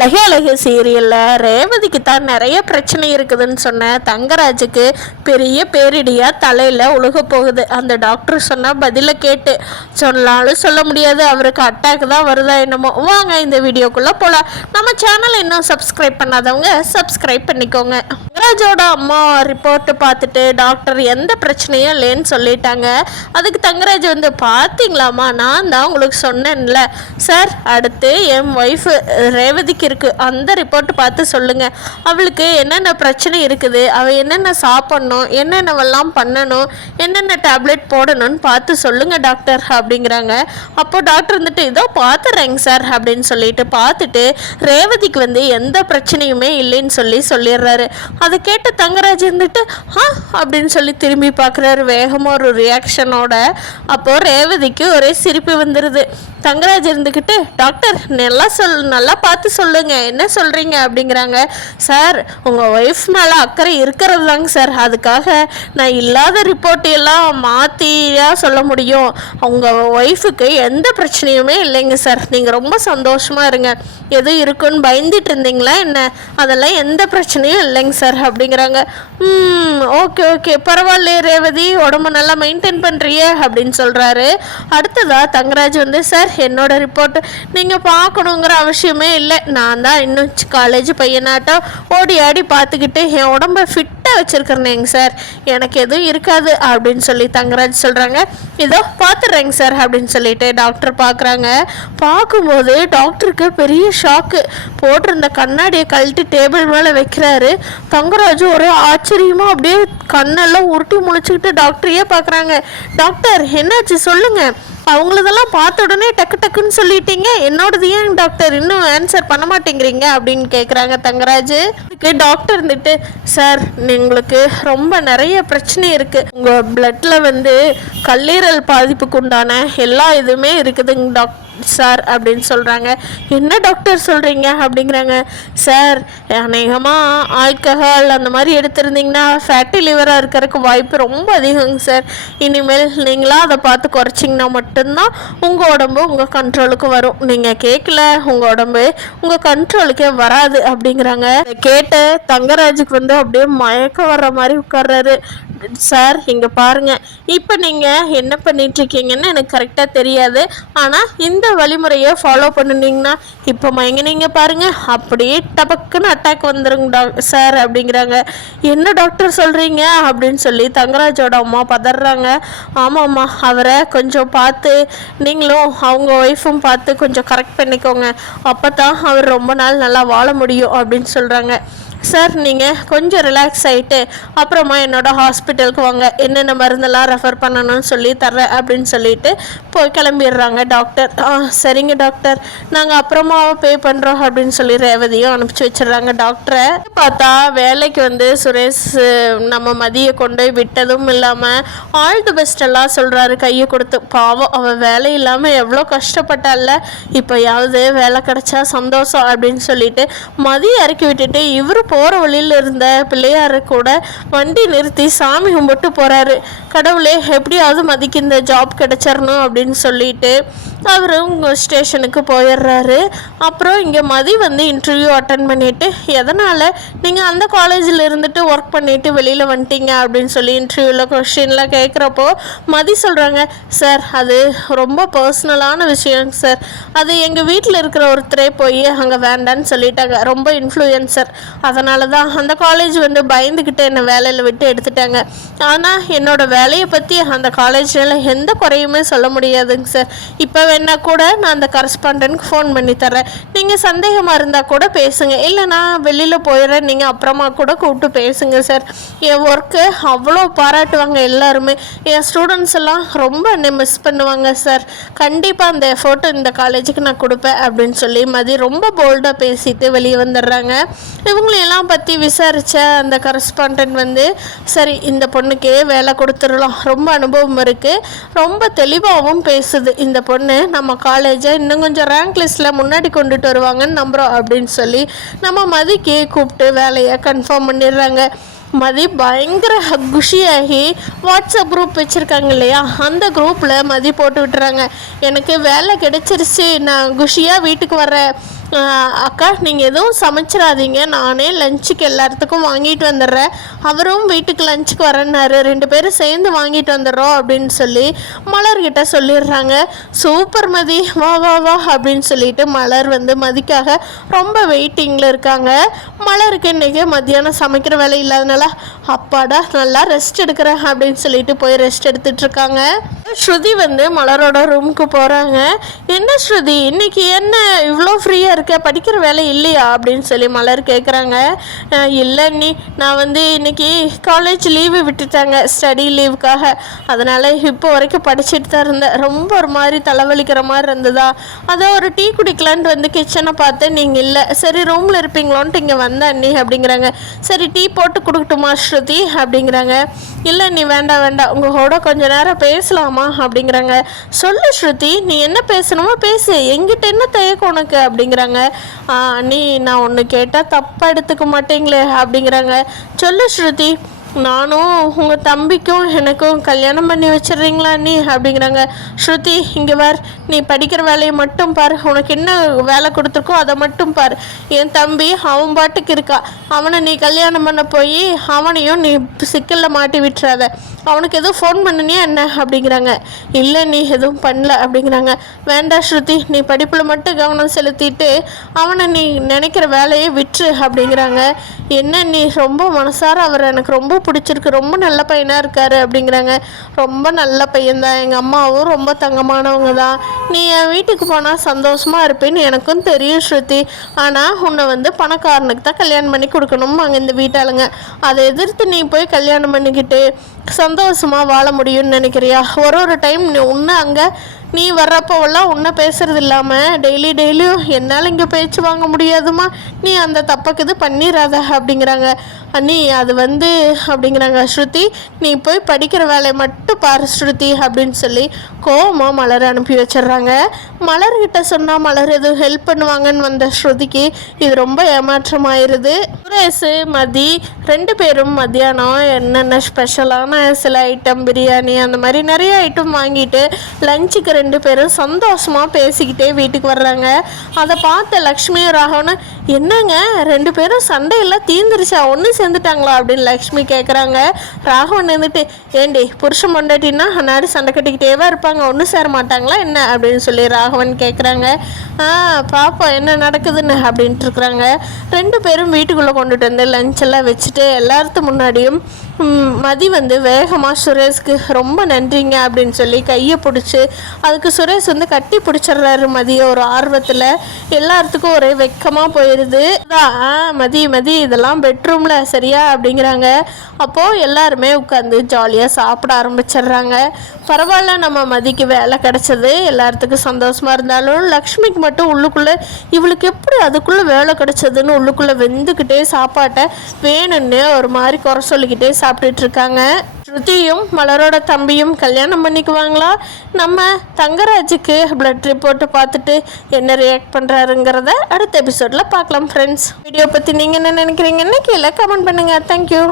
அழகே அழகு சீரியலில் ரேவதிக்கு தான் நிறைய பிரச்சனை இருக்குதுன்னு சொன்ன தங்கராஜுக்கு பெரிய பேரிடியாக தலையில் உழுக போகுது. அந்த டாக்டர் சொன்ன பதிலை கேட்டு சொன்னாலும் சொல்ல முடியாது, அவருக்கு அட்டாக் தான் வருதா என்னமோ. வாங்க இந்த வீடியோக்குள்ளே போகலாம். நம்ம சேனலை இன்னும் சப்ஸ்கிரைப் பண்ணாதவங்க சப்ஸ்கிரைப் பண்ணிக்கோங்க. தங்கராஜோட அம்மா ரிப்போர்ட்டு பார்த்துட்டு டாக்டர் எந்த பிரச்சனையும் இல்லைன்னு சொல்லிட்டாங்க. அதுக்கு தங்கராஜ் பார்த்தீங்களாம்மா, நான் தான் உங்களுக்கு சொன்னேன்ல சார், அடுத்து என் ஒய்ஃபு ரேவதிக்கு இருக்குது, அந்த ரிப்போர்ட் பார்த்து சொல்லுங்கள், அவளுக்கு என்னென்ன பிரச்சனை இருக்குது, அவள் என்னென்ன சாப்பிட்ணும், என்னென்னவெல்லாம் பண்ணணும், என்னென்ன டேப்லெட் போடணும்னு பார்த்து சொல்லுங்கள் டாக்டர் அப்படிங்கிறாங்க. அப்போது டாக்டர் இதோ பார்த்துறேங்க சார் அப்படின்னு சொல்லிட்டு பார்த்துட்டு ரேவதிக்கு எந்த பிரச்சனையுமே இல்லைன்னு சொல்லிடுறாரு. அதை கேட்ட தங்கராஜ் அப்படின்னு சொல்லி திரும்பி பார்க்குறாரு வேகமாக ஒரு ரியாக்ஷனோட. அப்போது ரேவதிக்கு ஒரே சிரிப்பு வந்துடுது. தங்கராஜ் இருந்துக்கிட்டு டாக்டர் நல்லா பார்த்து சொல்லுங்க, என்ன சொல்கிறீங்க அப்படிங்கிறாங்க. சார், உங்கள் ஒய்ஃப் மேலே அக்கறை இருக்கிறது தாங்க சார், அதுக்காக நான் இல்லாத ரிப்போர்ட்டையெல்லாம் மாற்றியாக சொல்ல முடியும். உங்கள் ஒய்ஃபுக்கு எந்த பிரச்சனையுமே இல்லைங்க சார், நீங்கள் ரொம்ப சந்தோஷமாக இருங்க. எது இருக்குன்னு பயந்துட்டு இருந்தீங்களா என்ன, அதெல்லாம் எந்த பிரச்சனையும் இல்லைங்க சார் அப்படிங்கிறாங்க. ஓகே ஓகே பரவாயில்ல ரேவதி, உடம்பு நல்லா மெயின்டைன் பண்ணுறியே அப்படின்னு சொல்கிறாரு. அடுத்ததாக தங்கராஜ் சார், என்னோட ரிப்போர்ட் நீங்கள் பார்க்கணுங்கிற அவசியமே இல்லை, நான் தான் இன்னும் காலேஜ் பையனாட்டம் ஓடி ஆடி பார்த்துக்கிட்டு என் உடம்பை ஃபிட்டாக வச்சுருக்கிறேங்க சார், எனக்கு எதுவும் இருக்காது அப்படின்னு சொல்லி தங்கராஜ் சொல்கிறாங்க. இதோ பார்த்துட்றேங்க சார் அப்படின்னு சொல்லிட்டு டாக்டர் பார்க்குறாங்க. பார்க்கும்போது டாக்டருக்கு பெரிய ஷாக்கு. போட்டிருந்த கண்ணாடியை கழட்டி டேபிள் மேலே வைக்கிறாரு. தங்கராஜு ஒரே ஆச்சரியமாக அப்படியே கண்ணெல்லாம் உருட்டி முழிச்சுக்கிட்டு டாக்டரையே பார்க்குறாங்க. டாக்டர் என்னாச்சு சொல்லுங்கள், அவங்களதெல்லாம் பார்த்த உடனே டக்கு டக்குன்னு சொல்லிட்டீங்க, என்னோடது ஏன் டாக்டர் இன்னும் ஆன்சர் பண்ண மாட்டேங்கிறீங்க அப்படின்னு கேட்குறாங்க தங்கராஜ். டாக்டர் சார், உங்களுக்கு ரொம்ப நிறைய பிரச்சனை இருக்குது, உங்கள் பிளட்டில் கல்லீரல் பாதிப்புக்கு உண்டான எல்லா இதுவுமே இருக்குதுங்க டாக்டர் சார் அப்படின்னு சொல்கிறாங்க. என்ன டாக்டர் சொல்கிறீங்க அப்படிங்கிறாங்க. சார், அநேகமாக ஆல்கஹால் அந்த மாதிரி எடுத்திருந்தீங்கன்னா ஃபேட்டி லிவராக இருக்கிறதுக்கு வாய்ப்பு ரொம்ப அதிகங்க சார். இனிமேல் நீங்களாம் அதை பார்த்து குறைச்சிங்கன்னா மட்டும்தான் உங்கள் உடம்பு உங்கள் கண்ட்ரோலுக்கு வரும். நீங்கள் கேட்கல, உங்கள் உடம்பு உங்கள் கண்ட்ரோலுக்கே வராது அப்படிங்கிறாங்க. கேட்ட தங்கராஜுக்கு அப்படியே மயக்கம் வர்ற மாதிரி உட்கார்றாரு. சார், இங்கே பாருங்கள், இப்போ நீங்கள் என்ன பண்ணிகிட்ருக்கீங்கன்னு எனக்கு கரெக்டாக தெரியாது, ஆனால் இந்த வழிமுறையை ஃபாலோ பண்ணினீங்கன்னா இப்போ மயங்கினீங்க பாருங்கள், அப்படியே டபக்குன்னு அட்டாக் வந்துருங்க சார் அப்படிங்கிறாங்க. என்ன டாக்டர் சொல்கிறீங்க அப்படின்னு சொல்லி தங்கராஜோட அம்மா பதறாங்க. ஆமாம்மா, அவரை கொஞ்சம் பார்த்து நீங்களும் அவங்க ஒய்ஃபும் பார்த்து கொஞ்சம் கரெக்ட் பண்ணிக்கோங்க, அப்போ தான் அவர் ரொம்ப நாள் நல்லா வாழ முடியும் அப்படின்னு சொல்கிறாங்க. சார், நீங்கள் கொஞ்சம் ரிலாக்ஸ் ஆகிட்டு அப்புறமா என்னோடய ஹாஸ்பிட்டலுக்கு வாங்க, என்னென்ன மருந்தெல்லாம் ரெஃபர் பண்ணணும்னு சொல்லி தர்றேன் அப்படின்னு சொல்லிட்டு போய் கிளம்பிடுறாங்க டாக்டர். சரிங்க டாக்டர், நாங்கள் அப்புறமா பே பண்ணுறோம் அப்படின்னு சொல்லி ரேவதியும் அனுப்பிச்சி வச்சிடுறாங்க டாக்டரை. பார்த்தா வேலைக்கு சுரேஷ் நம்ம மதியை கொண்டு போய் விட்டதும் இல்லாமல் ஆல் தி பெஸ்ட் எல்லாம் சொல்கிறாரு கையை கொடுத்து. பாவம், அவள் வேலை இல்லாமல் எவ்வளோ கஷ்டப்பட்டால, இப்போயாவது வேலை கிடைச்சா சந்தோஷம் அப்படின்னு சொல்லிட்டு மதியை இறக்கி விட்டுட்டு இவரு போகிற வழியில் இருந்த பிள்ளையார கூட வண்டி நிறுத்தி சாமி கும்பிட்டு போகிறாரு. கடவுளே, எப்படியாவது மதிக்கு இந்த ஜாப் கிடைச்சிடணும் அப்படின்னு சொல்லிட்டு அவரும் ஸ்டேஷனுக்கு போயிடுறாரு. அப்புறம் இங்கே மதி இன்டர்வியூ அட்டன் பண்ணிவிட்டு, எதனால் நீங்கள் அந்த காலேஜில் இருந்துட்டு ஒர்க் பண்ணிவிட்டு வெளியில் வந்துட்டீங்க அப்படின்னு சொல்லி இன்டர்வியூவில் கொஸ்டின்லாம் கேட்குறப்போ மதி சொல்கிறாங்க. சார், அது ரொம்ப பர்சனலான விஷயம் சார், அது எங்கள் வீட்டில் இருக்கிற ஒருத்தரே போய் அங்கே வேண்டான்னு சொல்லிட்டாங்க, ரொம்ப இன்ஃப்ளூயன்சர், அதனால தான் அந்த காலேஜ் பயந்துக்கிட்டு என்னை வேலையில் விட்டு எடுத்துட்டாங்க. ஆனால் என்னோடய வேலையை பற்றி அந்த காலேஜில் எந்த குறையுமே சொல்ல முடியாதுங்க சார். இப்போ வேணா கூட நான் அந்த கரஸ்பாண்டன்ட்க்கு ஃபோன் பண்ணி தரேன், நீங்கள் சந்தேகமாக இருந்தால் கூட பேசுங்க, இல்லை நான் வெளியில் போயிடுறேன், நீங்கள் அப்புறமா கூட கூப்பிட்டு பேசுங்க சார். என் ஒர்க்கு அவ்வளோ பாராட்டுவாங்க எல்லாருமே, என் ஸ்டூடெண்ட்ஸ் எல்லாம் ரொம்ப என்னை மிஸ் பண்ணுவாங்க சார், கண்டிப்பாக அந்த எஃபோர்ட்டு இந்த காலேஜுக்கு நான் கொடுப்பேன் அப்படின்னு சொல்லி மதி ரொம்ப போல்டாக பேசிட்டு வெளியே வந்துடுறாங்க. இவங்களையெல்லாம் பற்றி விசாரித்த அந்த கரஸ்பாண்டன்ட் சரி, இந்த பொண்ணுக்கே வேலை கொடுத்துடலாம், ரொம்ப அனுபவம் இருக்குது, ரொம்ப தெளிவாகவும் பேசுது இந்த பொண்ணு, நம்ம காலேஜை இன்னும் கொஞ்சம் ரேங்க் லிஸ்ட்டில் முன்னாடி கொண்டுட்டு வருவாங்கன்னு நம்புகிறோம் அப்படின்னு சொல்லி நம்ம மதிக்கு கூப்பிட்டு வேலையை கன்ஃபார்ம் பண்ணிடுறாங்க. மதி பயங்கர குஷியாகி வாட்ஸ்அப் குரூப் வச்சுருக்காங்க இல்லையா, அந்த குரூப்பில் மதி போட்டு விட்டுறாங்க. எனக்கு வேலை கிடைச்சிருச்சு, நான் குஷியாக வீட்டுக்கு வர்றேன், அக்கா நீங்கள் எதுவும் சமைச்சிடாதீங்க, நானே லஞ்சுக்கு எல்லாத்துக்கும் வாங்கிட்டு வந்துடுறேன், அவரும் வீட்டுக்கு லஞ்சுக்கு வரேன்னாரு, 2 பேரும் சேர்ந்து வாங்கிட்டு வந்துடுறோம் அப்படின்னு சொல்லி மலர்கிட்ட சொல்லிடுறாங்க. சூப்பர் மதி, வா வா வா அப்படின்னு சொல்லிட்டு மலர் வந்து மதிக்காக ரொம்ப வெயிட்டிங்கில் இருக்காங்க. மலருக்கு இன்றைக்கி மத்தியானம் சமைக்கிற வேலை இல்லாதனால அப்பாடா நல்லா ரெஸ்ட் எடுக்கிறேன் அப்படின்னு சொல்லிட்டு போய் ரெஸ்ட் எடுத்துட்டு இருக்காங்க. ஸ்ருதி வந்து மலரோட ரூமுக்கு போகிறாங்க. என்ன ஸ்ருதி இன்னைக்கு என்ன இவ்வளோ ஃப்ரீயாக இருக்க, படிக்கிற வேலை இல்லையா அப்படின்னு சொல்லி மலர் கேட்குறாங்க. இல்லை நீ, நான் வந்து இன்னைக்கு காலேஜ் லீவு விட்டுட்டாங்க ஸ்டடி லீவுக்காக, அதனால் இப்போ வரைக்கும் படிச்சுட்டு தான் இருந்தேன், ரொம்ப ஒரு மாதிரி தலைவலிக்கிற மாதிரி இருந்ததா, அதான் ஒரு டீ குடிக்கலான்ட்டு வந்து கிச்சனை பார்த்து நீங்கள் இல்லை, சரி ரூமில் இருப்பீங்களோன்ட்டு இங்கே வந்தேன் அண்ணி அப்படிங்கிறாங்க. சரி டீ போட்டு கொடுக்கட்டுமா ஸ்ருதி அப்படிங்கிறாங்க. இல்லை நீ வேண்டாம் வேண்டாம், உங்கள் கூட கொஞ்சம் நேரம் பேசலாமா அப்படிங்கிறாங்க. சொல்லு ஸ்ருதி, நீ என்ன பேசணுமோ பேசு, எங்கிட்ட என்ன தயக்கம் உனக்கு அப்படிங்கிறாங்க. நீ நான் ஒன்று கேட்டால் தப்பாக எடுத்துக்க மாட்டேங்களே அப்படிங்கிறாங்க. சொல்லு ஸ்ருதி, நானும் உங்கள் தம்பிக்கும் எனக்கும் கல்யாணம் பண்ணி வச்சிடுறீங்களா நீ அப்படிங்கிறாங்க. ஸ்ருதி இங்கே பார், நீ படிக்கிற வேலையை மட்டும் பார், உனக்கு என்ன வேலை கொடுத்துருக்கோ அதை மட்டும் பார். என் தம்பி அவன் பாட்டுக்கு இருக்கா, அவனை நீ கல்யாணம் பண்ண போய் அவனையும் நீ சிக்கலில் மாட்டி விட்டுறாத. அவனுக்கு எதுவும் ஃபோன் பண்ணினியா என்ன அப்படிங்கிறாங்க. இல்லை நீ எதுவும் பண்ணல அப்படிங்கிறாங்க. வேண்டாம் ஸ்ருதி, நீ படிப்பில் மட்டும் கவனம் செலுத்திட்டு அவனை நீ நினைக்கிற வேலையை விட்டுரு அப்படிங்கிறாங்க. என்ன நீ ரொம்ப மனசார அவர் எனக்கு ரொம்ப பிடிச்சிருக்கு, ரொம்ப நல்ல பையனாக இருக்காரு அப்படிங்கிறாங்க. ரொம்ப நல்ல பையன்தான், எங்கள் அம்மாவும் ரொம்ப தங்கமானவங்க தான், நீ என் வீட்டுக்கு போனால் சந்தோஷமாக இருப்பேன்னு எனக்கும் தெரியும் ஸ்ருதி, ஆனால் உன்னை வந்து பணக்காரனுக்கு தான் கல்யாணம் பண்ணி கொடுக்கணும் அங்கே இந்த வீட்டாளுங்க, அதை எதிர்த்து நீ போய் கல்யாணம் பண்ணிக்கிட்டு சந்தோஷமாக வாழ முடியும்னு நினைக்கிறியா? ஒரு டைம் நீ உன்னை அங்கே நீ வர்றப்போவெல்லாம் உன்னை பேசுறது இல்லாமல் டெய்லியும் என்னால் இங்கே பேச்சு வாங்க முடியாதுமா, நீ அந்த தப்புக்கு இது பண்ணிடாத அப்படிங்கிறாங்க. அண்ணி அது வந்து அப்படிங்கிறாங்க. ஸ்ருதி நீ போய் படிக்கிற வேலையை மட்டும் பாரு ஸ்ருதி அப்படின்னு சொல்லி கோவமாக மலரை அனுப்பி வச்சிடுறாங்க. மலர்கிட்ட சொன்னால் மலர் எதுவும் ஹெல்ப் பண்ணுவாங்கன்னு வந்த ஸ்ருதிக்கு இது ரொம்ப ஏமாற்றமாயிருது. சுரேஷ் மதி 2 பேரும் மத்தியானம் என்னென்ன ஸ்பெஷலான சில ஐட்டம், பிரியாணி அந்த மாதிரி நிறைய ஐட்டம் வாங்கிட்டு லஞ்சுக்கு 2 பேரும் சந்தோஷமாக பேசிக்கிட்டே வீட்டுக்கு வர்றாங்க. அதை பார்த்த லக்ஷ்மியும் ராகவனும் என்னங்க 2 பேரும் சண்டையெல்லாம் தீந்துருச்சா, ஒன்று சேர்ந்துட்டாங்களா அப்படின்னு லக்ஷ்மி கேட்குறாங்க. ராகவன் இருந்துட்டு ஏண்டி புருஷன் பொண்டாட்டின்னா அன்னாடி சண்டை கட்டிக்கிட்டேவா இருப்பாங்க, ஒன்றும் சேர மாட்டாங்களா என்ன அப்படின்னு சொல்லி ராகவன் கேட்குறாங்க. பாப்போம் என்ன நடக்குதுன்னு அப்படின்ட்டு இருக்கிறாங்க. 2 பேரும் வீட்டுக்குள்ளே கொண்டுட்டு வந்து லஞ்செல்லாம் வச்சுட்டு எல்லாத்துக்கும் முன்னாடியும் மதி வந்து வேகமாக சுரேஷ்க்கு ரொம்ப நன்றிங்க அப்படின்னு சொல்லி கையை பிடிச்சி அதுக்கு சுரேஷ் வந்து கட்டி பிடிச்சிடுறாரு மதியை ஒரு ஆர்வத்தில். எல்லாத்துக்கும் ஒரே வெக்கமாக போயிடுது. மதி இதெல்லாம் பெட்ரூமில் சரியா அப்படிங்கிறாங்க. அப்போது எல்லாருமே உட்காந்து ஜாலியாக சாப்பிட ஆரம்பிச்சிடுறாங்க. பரவாயில்ல நம்ம மதிக்கு வேலை கிடச்சது, எல்லாத்துக்கும் சந்தோஷமாக இருந்தாலும் லக்ஷ்மிக்கு மட்டும் உள்ளுக்குள்ளே இவளுக்கு எப்படி அதுக்குள்ளே வேலை கிடச்சதுன்னு உள்ளுக்குள்ளே வெந்துக்கிட்டே சாப்பாட்டை வேணும்னு ஒரு மாதிரி குறை சொல்லிக்கிட்டே சாப்பிட்டுட்டு இருக்காங்க. ஸ்ருதியும் மலரோட தம்பியும் கல்யாணம் பண்ணிக்குவாங்களா? நம்ம தங்கராஜுக்கு பிளட் ரிப்போர்ட்டு பார்த்துட்டு என்ன ரியாக்ட் பண்ணுறாருங்கிறத அடுத்த எபிசோடில் பார்க்கலாம் ஃப்ரெண்ட்ஸ். வீடியோ பற்றி நீங்கள் என்ன நினைக்கிறீங்கன்னு கீழே கமெண்ட் பண்ணுங்கள். தேங்க்யூ.